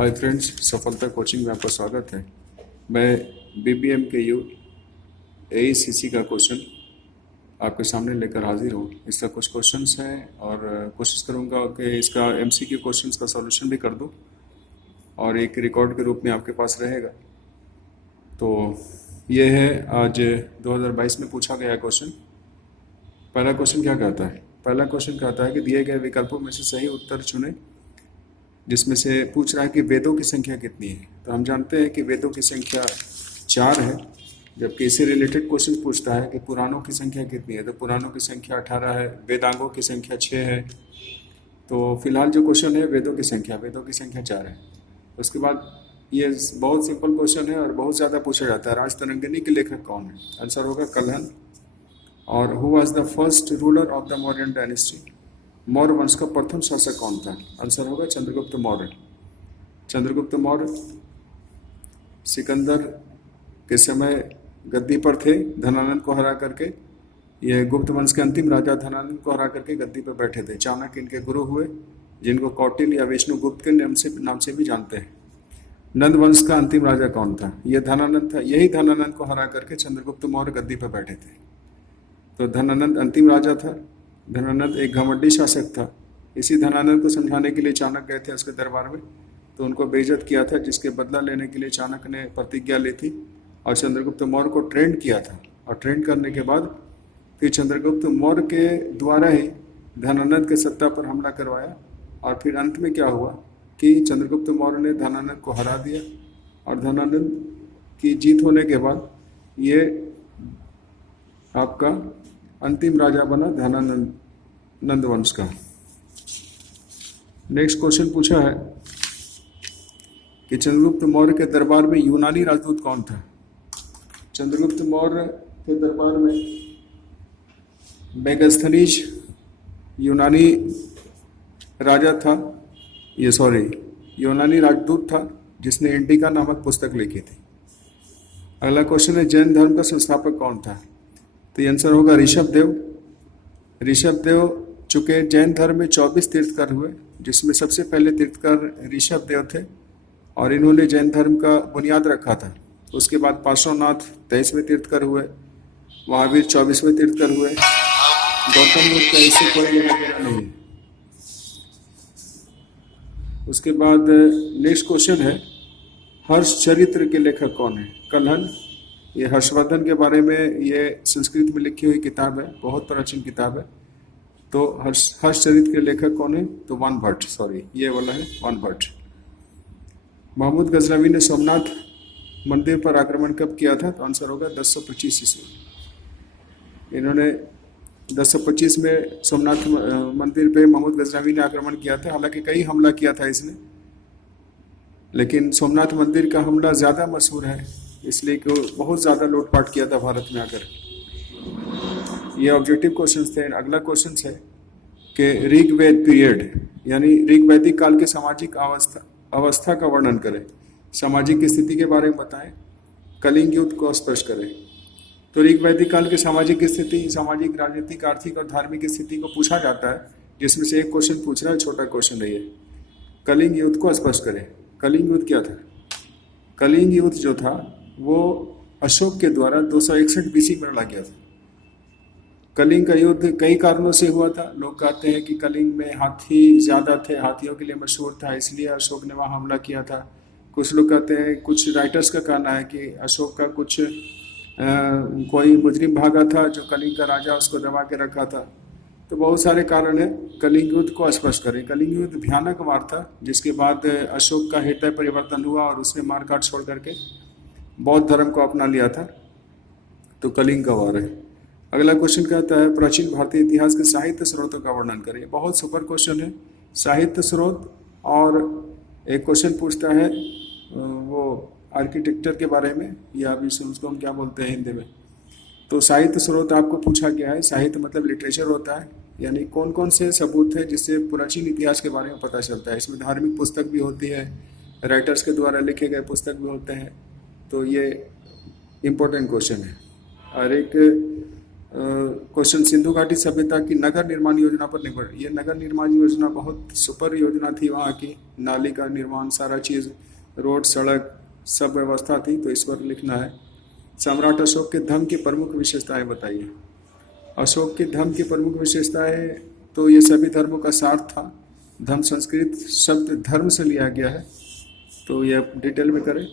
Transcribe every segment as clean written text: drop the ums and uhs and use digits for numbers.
Hi friends, सफलता coaching में आपका स्वागत है। मैं बीबीएम के यू एईसीसी का क्वेश्चन आपके सामने लेकर हाजिर हूँ। इसका कुछ क्वेश्चंस हैं और कोशिश करूँगा कि इसका एमसीक्यू क्वेश्चंस का सॉल्यूशन भी कर दूँ और एक रिकॉर्ड के रूप में आपके पास रहेगा। तो ये है आज 2022 में पूछा गया क्वेश्चन। पहला क्वेश्चन क्या कहता है? पहला क्वेश्चन कहता है कि दिए गए विकल्पों में से सही उत्तर चुनें, जिसमें से पूछ रहा है कि वेदों की संख्या कितनी है। तो हम जानते हैं कि वेदों की संख्या 4 है, जबकि इससे रिलेटेड क्वेश्चन पूछता है कि पुराणों की संख्या कितनी है। तो पुराणों की संख्या 18 है, वेदांगों की संख्या 6 है। तो फिलहाल जो क्वेश्चन है वेदों की संख्या 4 है। उसके बाद ये बहुत सिंपल क्वेश्चन है और बहुत ज़्यादा पूछा जाता है। राजतरंगिणी के लेखक कौन है? आंसर होगा कल्हन। और who was the first ruler of the Mauryan dynasty? Maurya वंश का प्रथम शासक कौन था? आंसर होगा चंद्रगुप्त मौर्य। चंद्रगुप्त मौर्य सिकंदर के समय गद्दी पर थे, धनानंद को हरा करके। ये गुप्त वंश के अंतिम राजा धनानंद को हरा करके गद्दी पर बैठे थे। चाणक्य इनके गुरु हुए, जिनको कौटिल्य या विष्णुगुप्त के नाम से भी जानते हैं। नंद वंश का अंतिम राजा कौन था? ये धनानंद था। यही धनानंद को हरा करके चंद्रगुप्त मौर्य गद्दी पर बैठे थे। तो धनानंद अंतिम राजा था। धनानंद एक घमंडी शासक था। इसी धनानंद को समझाने के लिए चाणक्य गए थे उसके दरबार में, तो उनको बेइज्जत किया था, जिसके बदला लेने के लिए चाणक्य ने प्रतिज्ञा ली थी और चंद्रगुप्त मौर्य को ट्रेंड किया था। और ट्रेंड करने के बाद फिर चंद्रगुप्त मौर्य के द्वारा ही धनानंद के सत्ता पर हमला करवाया। और फिर अंत में क्या हुआ कि चंद्रगुप्त मौर्य ने धनानंद को हरा दिया और धनानंद की जीत होने के बाद ये आपका अंतिम राजा बना धनानंद नंद वंश का। नेक्स्ट क्वेश्चन पूछा है कि चंद्रगुप्त मौर्य के दरबार में यूनानी राजदूत कौन था? चंद्रगुप्त मौर्य के दरबार में मेगास्थनीज यूनानी राजा था, यूनानी राजदूत था, जिसने इंडिका नामक पुस्तक लिखी थी। अगला क्वेश्चन है जैन धर्म का संस्थापक कौन था? तो आंसर होगा ऋषभदेव। ऋषभदेव चूँकि जैन धर्म में 24 तीर्थकर हुए, जिसमें सबसे पहले तीर्थकर ऋषभदेव थे और इन्होंने जैन धर्म का बुनियाद रखा था। उसके बाद पार्श्वनाथ 23वें तीर्थकर हुए, महावीर 24वें तीर्थकर हुए, गौतम बुद्ध का इससे कोई लेना देना नहीं है। उसके बाद नेक्स्ट क्वेश्चन है हर्ष चरित्र के लेखक कौन है? कल्हन। ये हर्षवर्धन के बारे में ये संस्कृत में लिखी हुई किताब है, बहुत प्राचीन किताब है। तो हर्षचरित्र के लेखक कौन है? तो वान भट्ट, ये वाला है वान भट्ट। महमूद गजनवी ने सोमनाथ मंदिर पर आक्रमण कब किया था? तो आंसर होगा 1025 ईस्वी। इन्होंने 1025 में सोमनाथ मंदिर पे महमूद गजनवी ने आक्रमण किया था। हालांकि कई हमला किया था इसने, लेकिन सोमनाथ मंदिर का हमला ज़्यादा मशहूर है, इसलिए कि बहुत ज़्यादा लूटपाट किया था भारत में आकर। ये ऑब्जेक्टिव क्वेश्चंस थे। अगला क्वेश्चन है कि ऋग्वेद पीरियड यानी ऋग्वैदिक काल के सामाजिक अवस्था का वर्णन करें। सामाजिक स्थिति के बारे में बताएं। कलिंग युद्ध को स्पष्ट करें। तो ऋग्वैदिक काल के सामाजिक स्थिति, सामाजिक, राजनीतिक, आर्थिक और धार्मिक स्थिति को पूछा जाता है, जिसमें से एक क्वेश्चन पूछ रहा है, छोटा क्वेश्चन है ये। कलिंग युद्ध को स्पष्ट करें। कलिंग युद्ध क्या था? कलिंग युद्ध जो था वो अशोक के द्वारा 261 बीसी में लड़ा गया था। कलिंग का युद्ध कई कारणों से हुआ था। लोग कहते हैं कि कलिंग में हाथी ज़्यादा थे, हाथियों के लिए मशहूर था, इसलिए अशोक ने वहाँ हमला किया था। कुछ लोग कहते हैं, कुछ राइटर्स का कहना है कि अशोक का कुछ कोई मुजरिम भागा था जो कलिंग का राजा, उसको दबा के रखा था। तो बहुत सारे कारण हैं। कलिंग युद्ध को स्पष्ट करें। कलिंग युद्ध भयानक वार था, जिसके बाद अशोक का हृदय परिवर्तन हुआ और उसने मारकाट छोड़ करके बौद्ध धर्म को अपना लिया था। तो कलिंग का वार है। अगला क्वेश्चन कहता है प्राचीन भारतीय इतिहास के साहित्य स्रोतों का वर्णन करें। बहुत सुपर क्वेश्चन है, साहित्य स्रोत। और एक क्वेश्चन पूछता है वो आर्किटेक्चर के बारे में, या अभी उसको हम क्या बोलते हैं हिंदी में। तो साहित्य स्रोत आपको पूछा गया है। साहित्य मतलब लिटरेचर होता है, यानी कौन कौन से सबूत है जिससे प्राचीन इतिहास के बारे में पता चलता है। इसमें धार्मिक पुस्तक भी होती है, राइटर्स के द्वारा लिखे गए पुस्तक भी होते हैं। तो ये इम्पोर्टेंट क्वेश्चन है। और एक क्वेश्चन, सिंधु घाटी सभ्यता की नगर निर्माण योजना पर निर्भर। ये नगर निर्माण योजना बहुत सुपर योजना थी वहाँ की, नाली का निर्माण, सारा चीज़, रोड सड़क सब व्यवस्था थी, तो इस पर लिखना है। सम्राट अशोक के धर्म की प्रमुख विशेषताएं बताइए। अशोक के धर्म की प्रमुख विशेषताएं, तो ये सभी धर्मों का सार था। धर्म संस्कृत शब्द धर्म से लिया गया है, तो ये डिटेल में करें।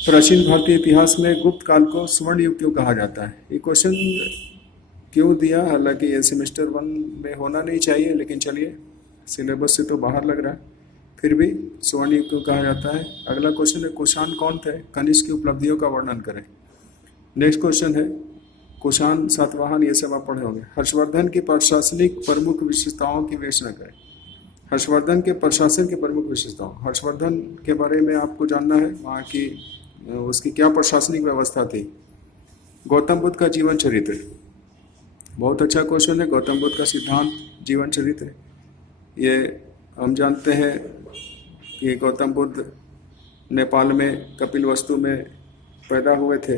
प्राचीन भारतीय इतिहास में गुप्त काल को स्वर्ण युग क्यों कहा जाता है। ये क्वेश्चन क्यों दिया, हालांकि ये सेमेस्टर 1 में होना नहीं चाहिए, लेकिन चलिए सिलेबस से तो बाहर लग रहा है, फिर भी स्वर्ण युग क्यों कहा जाता है। अगला क्वेश्चन है, कुषाण कौन थे, कनिष्क की उपलब्धियों का वर्णन करें। नेक्स्ट क्वेश्चन है, कुषाण सातवाहन, ये सब आप पढ़े होंगे। हर्षवर्धन की प्रशासनिक प्रमुख विशेषताओं की विवेचना करें। हर्षवर्धन के प्रशासन की प्रमुख विशेषताओं, हर्षवर्धन के बारे में आपको जानना है, वहाँ की उसकी क्या प्रशासनिक व्यवस्था थी। गौतम बुद्ध का जीवन चरित्र, बहुत अच्छा क्वेश्चन है। गौतम बुद्ध का सिद्धांत, जीवन चरित्र, ये हम जानते हैं कि गौतम बुद्ध नेपाल में कपिलवस्तु में पैदा हुए थे।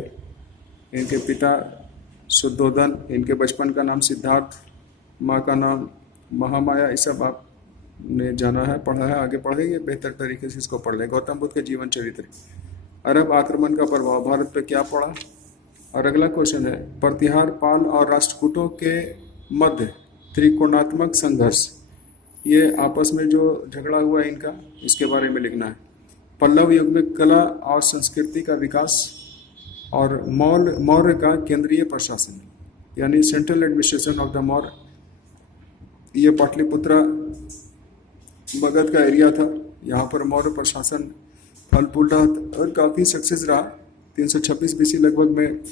इनके पिता शुद्धोदन, इनके बचपन का नाम सिद्धार्थ, माँ का नाम महामाया, ये सब आपने जाना है, पढ़ा है, आगे पढ़ेंगे बेहतर तरीके से इसको पढ़ लें। गौतम बुद्ध के जीवन चरित्र। अरब आक्रमण का प्रभाव भारत पर क्या पड़ा। और अगला क्वेश्चन है, प्रतिहार पाल और राष्ट्रकूटों के मध्य त्रिकोणात्मक संघर्ष, ये आपस में जो झगड़ा हुआ इनका, इसके बारे में लिखना है। पल्लव युग में कला और संस्कृति का विकास और मौर्य का केंद्रीय प्रशासन, यानी central administration of the Maurya. ये पाटलिपुत्रा मगध का एरिया था, यहाँ पर मौर्य प्रशासन फल फूल रहा और काफ़ी सक्सेस रहा। 326 BC लगभग में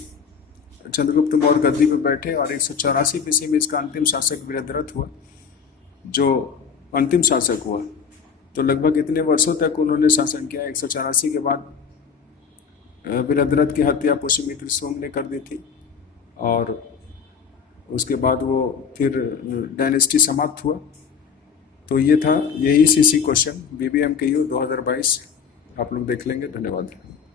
चंद्रगुप्त मौर्य गद्दी पर बैठे और 184 BC में इसका अंतिम शासक वीरभद्र हुआ, जो अंतिम शासक हुआ। तो लगभग इतने वर्षों तक उन्होंने शासन किया। 184 के बाद वीरभद्र की हत्या पुष्यमित्र सोम ने कर दी थी, और उसके बाद वो फिर डायनेस्टी समाप्त हुआ। तो ये था, यही CC क्वेश्चन BBMKU 2022 आप लोग देख लेंगे। धन्यवाद।